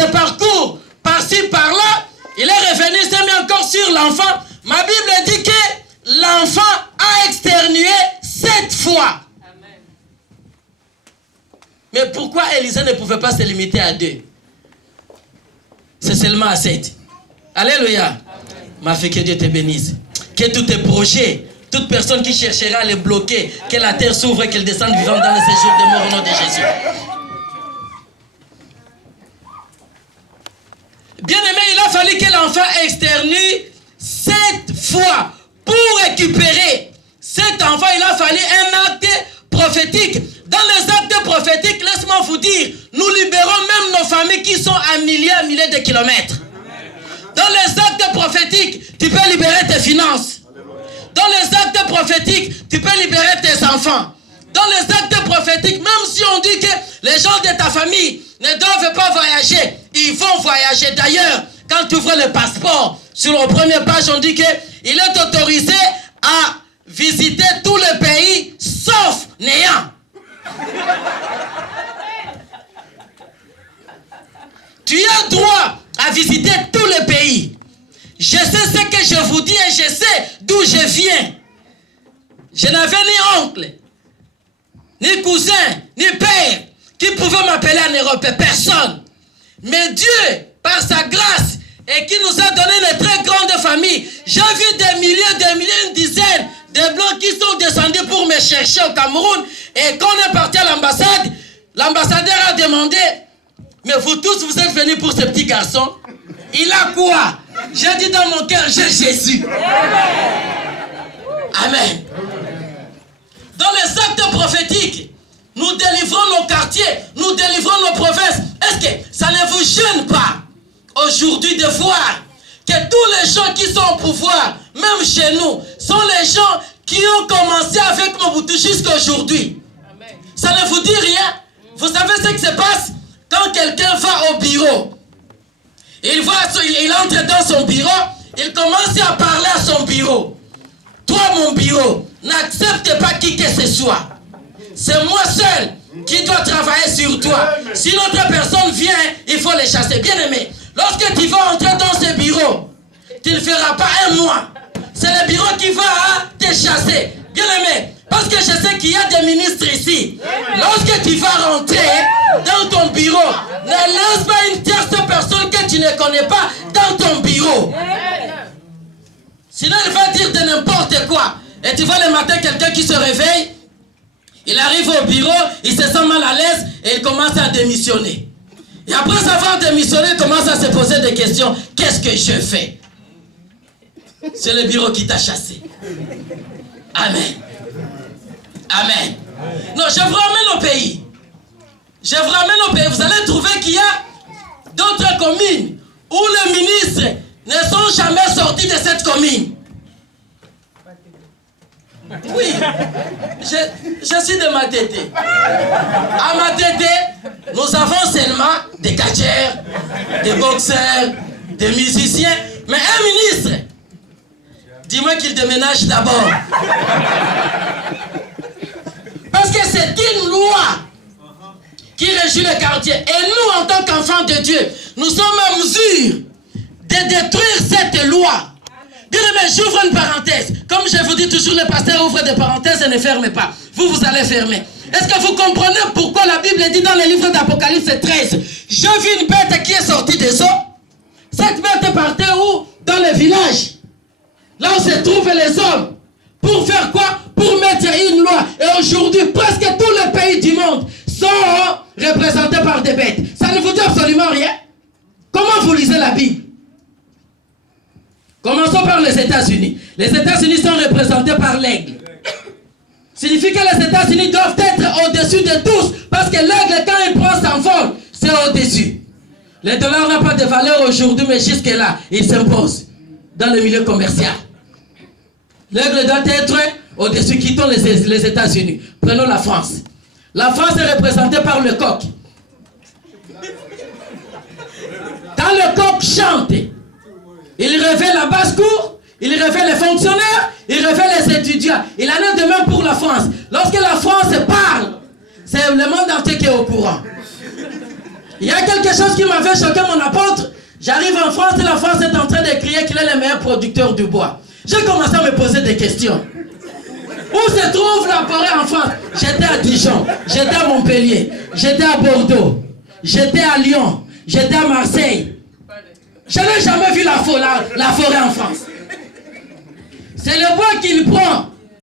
des parcours par-ci, par-là. Il est revenu, il s'est mis encore sur l'enfant. Ma Bible dit que l'enfant a externué 7 fois. Amen. Mais pourquoi Élisée ne pouvait pas se limiter à 2? C'est seulement à 7. Alléluia. Amen. Ma fille, que Dieu te bénisse. Que tous tes projets, toute personne qui cherchera à les bloquer, que la terre s'ouvre et qu'elle descende vivante dans le séjour des morts au nom de Jésus. Bien-aimé, il a fallu que l'enfant externue 7 fois pour récupérer cet enfant. Il a fallu un acte prophétique. Dans les actes prophétiques, laisse-moi vous dire, nous libérons même nos familles qui sont à milliers de kilomètres. Dans les actes prophétiques, tu peux libérer tes finances. Dans les actes prophétiques, tu peux libérer tes enfants. Dans les actes prophétiques, même si on dit que les gens de ta famille ne doivent pas voyager, ils vont voyager. D'ailleurs, quand tu ouvres le passeport, sur la première page, on dit qu'il est autorisé à visiter tous les pays, sauf Néant. Tu as droit à visiter tous les pays. Je sais ce que je vous dis et je sais d'où je viens. Je n'avais ni oncle, ni cousin, ni père qui pouvait m'appeler en Europe. Personne. Mais Dieu, par sa grâce, et qui nous a donné une très grande famille, j'ai vu des milliers, une dizaine de blancs qui sont descendus pour me chercher au Cameroun. Et quand on est parti à l'ambassade, l'ambassadeur a demandé, mais vous tous, vous êtes venus pour ce petit garçon? Il a quoi? J'ai dit dans mon cœur, j'ai Jésus. Amen. Dans les actes prophétiques, nous délivrons nos quartiers, nous délivrons nos provinces. Est-ce que ça ne vous gêne pas aujourd'hui de voir que tous les gens qui sont au pouvoir, même chez nous, sont les gens qui ont commencé avec Mobutu jusqu'à aujourd'hui? Ça ne vous dit rien? Vous savez ce qui se passe quand quelqu'un va au bureau? Il entre dans son bureau, il commence à parler à son bureau. Toi, mon bureau, n'accepte pas qui que ce soit. C'est moi seul qui dois travailler sur toi. Si l'autre personne vient, il faut les chasser. Bien aimé, lorsque tu vas entrer dans ce bureau, tu ne feras pas un mois. C'est le bureau qui va te chasser. Bien aimé, parce que je sais qu'il y a des ministres ici. Lorsque tu vas rentrer dans ton bureau, ne laisse pas une tierce personne que tu ne connais pas dans ton bureau. Sinon, il va dire de n'importe quoi. Et tu vois le matin quelqu'un qui se réveille, il arrive au bureau, il se sent mal à l'aise et il commence à démissionner. Et après avoir démissionné, il commence à se poser des questions. Qu'est-ce que je fais? C'est le bureau qui t'a chassé. Amen. Amen. Non, je vous ramène au pays. Je vous ramène au pays. Vous allez trouver qu'il y a d'autres communes où les ministres ne sont jamais sortis de cette commune. Oui, je suis de Matete. À Matete, nous avons seulement des catcheurs, des boxeurs, des musiciens. Mais un ministre, dis-moi qu'il déménage d'abord. Parce que c'est une loi qui régit le quartier. Et nous, en tant qu'enfants de Dieu, nous sommes en mesure de détruire cette loi. Bien aimé, j'ouvre une parenthèse. Comme je vous dis toujours, les pasteurs ouvrent des parenthèses et ne ferment pas. Vous allez fermer. Est-ce que vous comprenez pourquoi la Bible dit dans le livre d'Apocalypse 13, j'ai vu une bête qui est sortie des eaux. Cette bête partait où? Dans le village. Là où se trouvent les hommes. Pour faire quoi? Pour mettre une loi. Et aujourd'hui, presque tous les pays du monde sont représentés par des bêtes. Ça ne vous dit absolument rien. Comment vous lisez la Bible? Commençons par les États-Unis. Les États-Unis sont représentés par l'aigle. Signifie que les États-Unis doivent être au-dessus de tous. Parce que l'aigle, quand il prend son vol, c'est au-dessus. Le dollar n'a pas de valeur aujourd'hui, mais jusque-là, il s'impose dans le milieu commercial. L'aigle doit être au-dessus. Quittons les États-Unis. Prenons la France. La France est représentée par le coq. Quand le coq chante, il révèle la basse-cour, il révèle les fonctionnaires, il révèle les étudiants. Il en est de même pour la France. Lorsque la France parle, c'est le monde entier qui est au courant. Il y a quelque chose qui m'avait choqué, mon apôtre. J'arrive en France et la France est en train de crier qu'il est le meilleur producteur du bois. J'ai commencé à me poser des questions. Où se trouve la forêt en France? J'étais à Dijon, j'étais à Montpellier, j'étais à Bordeaux, j'étais à Lyon, j'étais à Marseille. Je n'ai jamais vu la forêt en France. C'est le bois qu'il prend